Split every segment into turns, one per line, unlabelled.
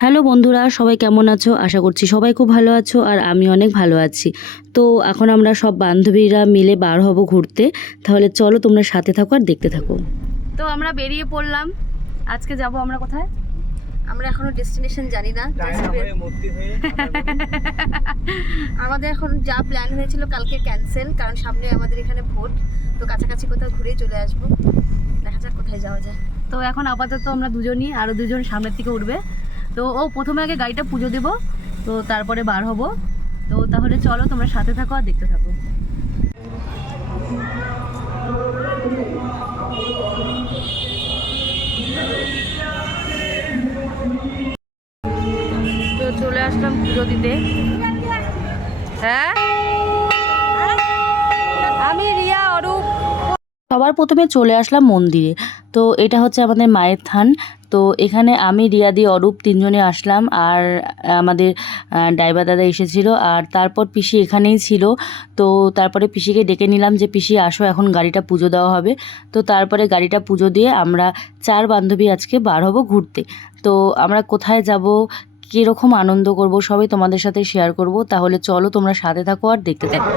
Hello বন্ধুরা সবাই কেমন আছো? আশা করছি সবাই খুব ভালো আছো আর আমি অনেক ভালো আছি। তো এখন আমরা সব বান্ধবীরা মিলে বার হব ঘুরতে। তাহলে চলো তোমরা সাথে থাকো আর দেখতে থাকো। তো আমরা বেরিয়ে পড়লাম। আজকে যাব আমরা কোথায়?
আমরা এখনও ডেস্টিনেশন জানি না। আমাদের এখন যা প্ল্যান হয়েছিল কালকে ক্যান্সেল কারণ সামনে আমাদের এখানে ভোট। তো কাছাকাছি কোথাও ঘুরেই চলে আসব। দেখা যাক কোথায় যাওয়া যায়।
তো এখন আপাতত আমরা দুজনই আরও দুজন সামনের থেকে উঠবে। তো ও প্রথমে আগে গাড়িটা পুজো দেবো, তো তারপরে বার হব। তো তাহলে চলো, তোমরা সাথে থাকো আর দেখতে থাকো। তো চলে আসলাম পুজো দিতে। হ্যাঁ? আমি রিয়া অরূপ। সবার প্রথমে চলে আসলাম মন্দিরে। তো এটা হচ্ছে আমাদের মায়ের থান। তো এখানে আমি রিয়াদি অরূপ তিনজনে আসলাম আর আমাদের ড্রাইভার দাদা এসেছিল আর তারপর পিসি এখানেই ছিল। তো তারপরে পিসিকে ডেকে নিলাম যে, পিসি, আসো, এখন গাড়িটা পুজো দেওয়া হবে। তো তারপরে গাড়িটা পুজো দিয়ে আমরা চার বান্ধবী আজকে বার হব ঘুরতে। তো আমরা কোথায় যাব, কীরকম আনন্দ করব, সবই তোমাদের সাথে শেয়ার করব। তাহলে চলো তোমরা সাথে থাকো আর দেখতে থাকো।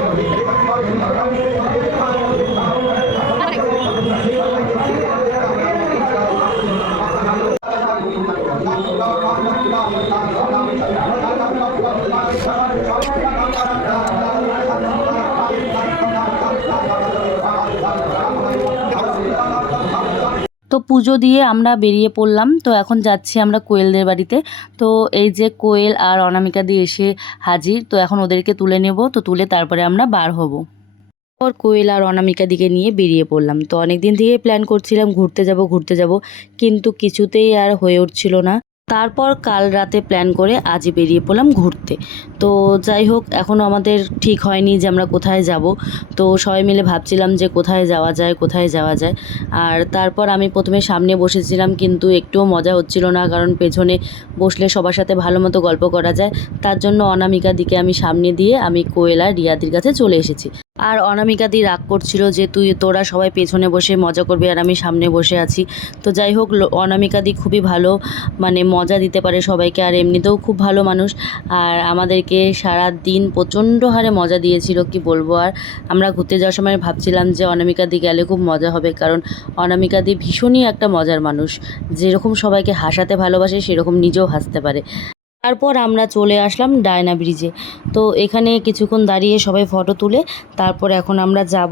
পুজো দিয়ে আমরা বেরিয়ে পড়লাম। তো এখন যাচ্ছি আমরা কোয়েলদের বাড়িতে। তো এই যে কোয়েল আর অনামিকা দিয়ে এসে হাজির, তো এখন ওদেরকে তুলে নেব। তো তুলে তারপরে আমরা বার হব। পর কোয়েল আর অনামিকা দিকে নিয়ে বেরিয়ে পড়লাম। তো অনেক দিন থেকে প্ল্যান করছিলাম ঘুরতে যাব ঘুরতে যাব, কিন্তু কিছুতেই আর হয়ে উঠছিল না। তারপর কাল রাতে প্ল্যান করে আজই বেরিয়ে পড়লাম ঘুরতে। তো যাই হোক এখনও আমাদের ঠিক হয়নি যে আমরা কোথায় যাব। তো সবাই মিলে ভাবছিলাম যে কোথায় যাওয়া যায়, কোথায় যাওয়া যায়। আর তারপর আমি প্রথমে সামনে বসেছিলাম, কিন্তু একটুও মজা হচ্ছিল না, কারণ পেছনে বসলে সবার সাথে ভালো মতো গল্প করা যায়। তার জন্য অনামিকা দিকে আমি সামনে দিয়ে আমি কোয়েলা রিয়াদির কাছে চলে এসেছি। আর অনামিকা দি রাগ করছিল যে তুই, তোরা সবাই পেছনে বসে মজা করবি আর আমি সামনে বসে আছি। তো যাই হোক, লো- অনামিকা দি খুবই ভালো মানে মজা দিতে পারে সবাইকে আর এমনিতেও খুব ভালো মানুষ। আর আমাদেরকে সারা দিন প্রচণ্ড হারে মজা দিয়েছিল, কি বলব? আর আমরা ঘুরতে যাওয়ার সময় ভাবছিলাম যে অনামিকা দি গেলে খুব মজা হবে, কারণ অনামিকা দি ভীষণই একটা মজার মানুষ। যেরকম সবাইকে হাসাতে ভালোবাসে, সেরকম নিজেও হাসতে পারে। তারপর আমরা চলে আসলাম ডায়না ব্রিজে। তো এখানে কিছুক্ষণ দাঁড়িয়ে সবাই ফটো তুলে তারপর এখন আমরা যাব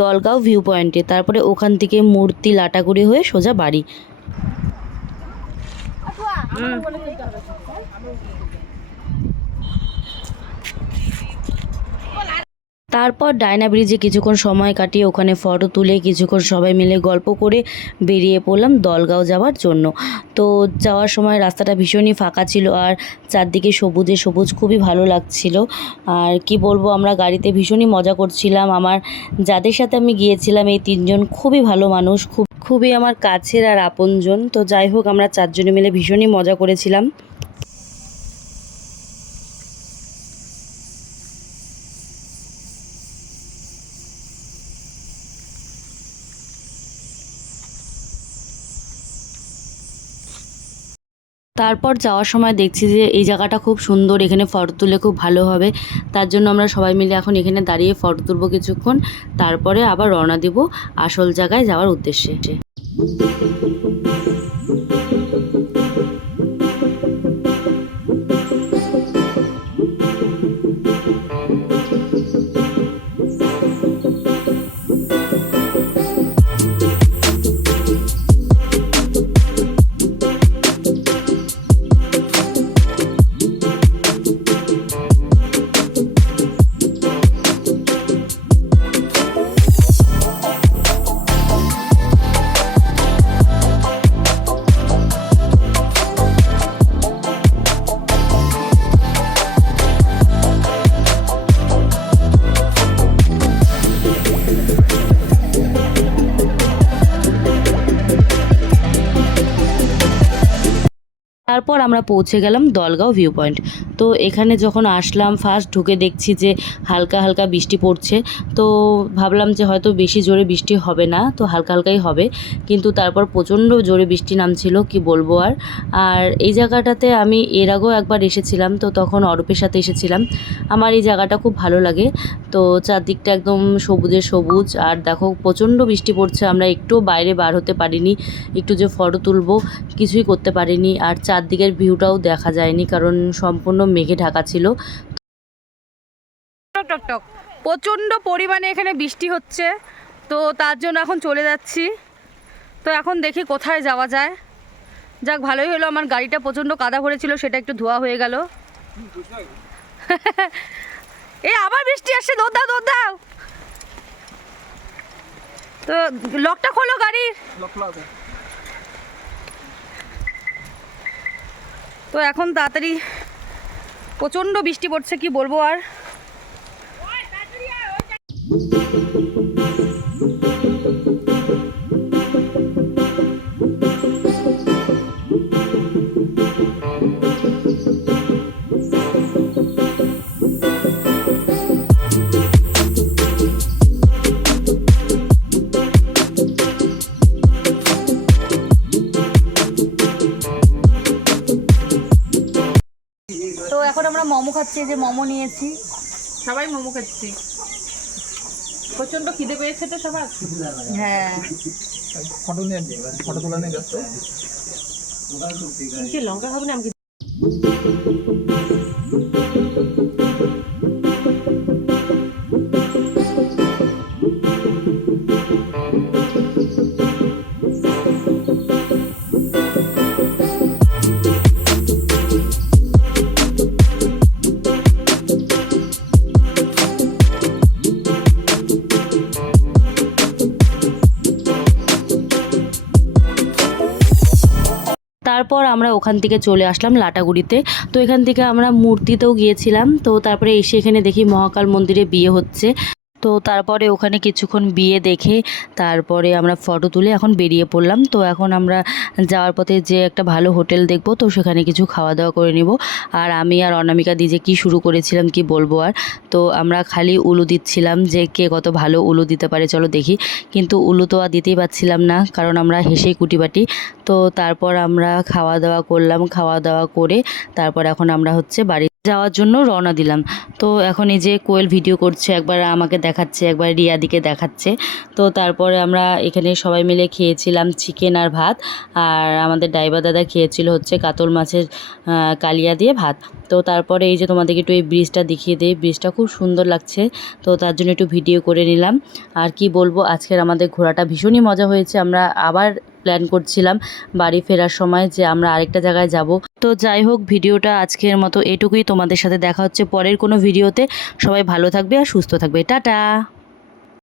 দলগাঁও ভিউ পয়েন্টে তারপরে ওখান থেকে মূর্তি লাটাগুড়ি হয়ে সোজা বাড়ি। তারপর ডায়না ব্রিজে কিছুক্ষণ সময় কাটিয়ে ওখানে ফটো তুলে কিছুক্ষণ সবাই মিলে গল্প করে বেরিয়ে পড়লাম দলগাঁও যাওয়ার জন্য। তো যাওয়ার সময় রাস্তাটা ভীষণই ফাঁকা ছিল আর চারদিকে সবুজে সবুজ, খুবই ভালো লাগছিল। আর কি বলব, আমরা গাড়িতে ভীষণই মজা করছিলাম। আমার যাদের সাথে আমি গিয়েছিলাম, এই তিনজন খুবই ভালো মানুষ, খুব খুবই আমার কাছের আর আপনজন। তো যাই হোক, আমরা চারজনে মিলে ভীষণই মজা করেছিলাম। তারপর যাওয়ার সময় দেখছি যে এই জায়গাটা খুব সুন্দর, এখানে ফটো তুলে খুব ভালো হবে। তার জন্য আমরা সবাই মিলে এখন এখানে দাঁড়িয়ে ফটো তুলবো কিছুক্ষণ। তারপরে আবার রওনা দিব আসল জায়গায় যাওয়ার উদ্দেশ্যে। তারপর আমরা পৌঁছে গেলাম দলগাঁও ভিউ পয়েন্ট তো এখানে যখন আসলাম ফার্স্ট ঢুকে দেখছি যে হালকা হালকা বৃষ্টি পড়ছে। তো ভাবলাম যে হয়তো বেশি জোরে বৃষ্টি হবে না, তো হালকা হালকাই হবে। কিন্তু তারপর প্রচণ্ড জোরে বৃষ্টি নামছিল, কি বলব আর। আর এই জায়গাটাতে আমি এর আগেও একবার এসেছিলাম, তো তখন অরূপের সাথে এসেছিলাম। আমার এই জায়গাটা খুব ভালো লাগে। তো চারদিকটা একদম সবুজে সবুজ। আর দেখো, প্রচণ্ড বৃষ্টি পড়ছে, আমরা একটু বাইরে বার হতে পারিনি। একটু যে ফটো তুলবো, কিছুই করতে পারিনি। আর চারদিকের ভিউটাও দেখা যায়নি কারণ সম্পূর্ণ মেঘে ঢাকা ছিল।
টক টক টক। প্রচণ্ড পরিমাণে এখানে বৃষ্টি হচ্ছে তো তার জন্য এখন চলে যাচ্ছি। তো এখন দেখি কোথায় যাওয়া যায়। যাক ভালোই হলো আমার গাড়িটা প্রচণ্ড কাদা ভরেছিল সেটা একটু ধোয়া হয়ে গেল। এ আবার বৃষ্টি আসছে দৌড় দাও দৌড় দাও। তো লকটা খোলো গাড়ির। তো এখন তাড়াতাড়ি প্রচণ্ড বৃষ্টি পড়ছে কি বলব আর? তো খাচ্ছি যে মোমো নিয়েছি।
সবাই মোমো খাচ্ছি। প্রচণ্ড খিদে পেয়েছে তো সবার?
হ্যাঁ।
ফটো নিয়ে ফটো তোলা নিয়ে ব্যস্ত
কি লঙ্কা খাব না আমি
তারপর আমরা ওখান থেকে চলে আসলাম লাটাগুড়িতে। তো এখান থেকে আমরা মূর্তিতেও গিয়েছিলাম। তো তারপরে এসে এখানে দেখি মহাকাল মন্দিরে বিয়ে হচ্ছে। তো তারপরে ওখানে কিছুক্ষণ বিয়ে দেখে তারপরে আমরা ফটো তুলে এখন বেরিয়ে পড়লাম। তো এখন আমরা যাওয়ার পথে যে একটা ভালো হোটেল দেখব, তো সেখানে কিছু খাওয়া দাওয়া করে নিব। আর আমি আর অনামিকা দিজে কি শুরু করেছিলাম, কি বলব আর? তো আমরা খালি উলু দিচ্ছিলাম যে কে কত ভালো উলু দিতে পারে, চলো দেখি। কিন্তু উলু তো আর দিতেই পারছিলাম না, কারণ আমরা হেসেই কুটিবাটি তো তারপর আমরা খাওয়া দাওয়া করলাম খাওয়া দাওয়া করে তারপর এখন আমরা হচ্ছে বাড়ি যাওয়ার জন্য রওনা দিলাম। তো এখন এই যে কোয়েল ভিডিও করছে, একবার আমাকে দেখাচ্ছে, একবার রিয়াদিকে দেখাচ্ছে। তো তারপরে আমরা এখানে সবাই মিলে খেয়েছিলাম চিকেন আর ভাত। আর আমাদের ড্রাইভার দাদা খেয়েছিল হচ্ছে কাতল মাছের কালিয়া দিয়ে ভাত। তো তারপরে এই যে তোমাদেরকে একটু এই ব্রিজটা দেখিয়ে দিই, ব্রিজটা খুব সুন্দর লাগছে। তো তার জন্য একটু ভিডিও করে নিলাম। আর কি বলব, আজকের আমাদের ঘোরাটা ভীষণই মজা হয়েছে। আমরা আবার প্ল্যান করছিলাম বাড়ি ফেরার সময় যে আমরা আরেকটা জায়গায় যাব। তো যাই হোক, ভিডিওটা আজকের মতো এটুকুই। তোমাদের সাথে দেখা হচ্ছে পরের কোনো ভিডিওতে। সবাই ভালো থাকবে আর সুস্থ থাকবে। টাটা!